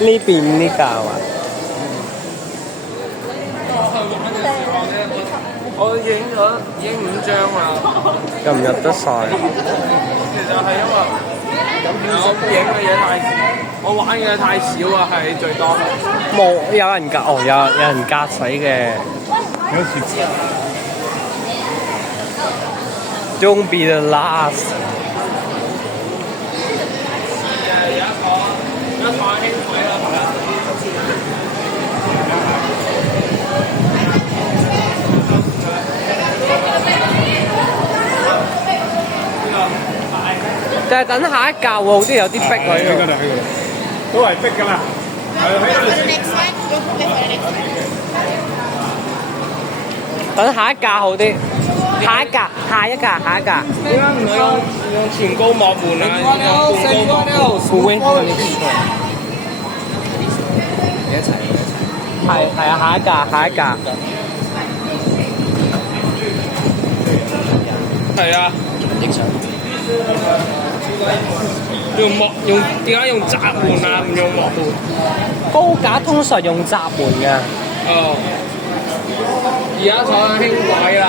呢邊呢架啊？我影5張啊，入唔入得晒？其實係因為我影嘅嘢太少，我玩嘅嘢太少啊，係最多。冇有人隔哦，有人隔死嘅。有時 Don't be the last。有一個輕軌啦，係啦。就係等下一架喎，好似有啲逼喎呢度。都係逼㗎啦。等下一架好啲，下一架。點解唔用前高幕門啊？用半高幕門。係啊，下一架。係啊。點解用閘門啊？唔用幕門？高架通常用閘門嘅。哦。而家坐緊輕軌啦，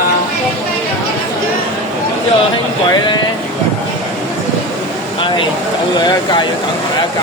呢個輕軌咧，走咗一架要等下一架。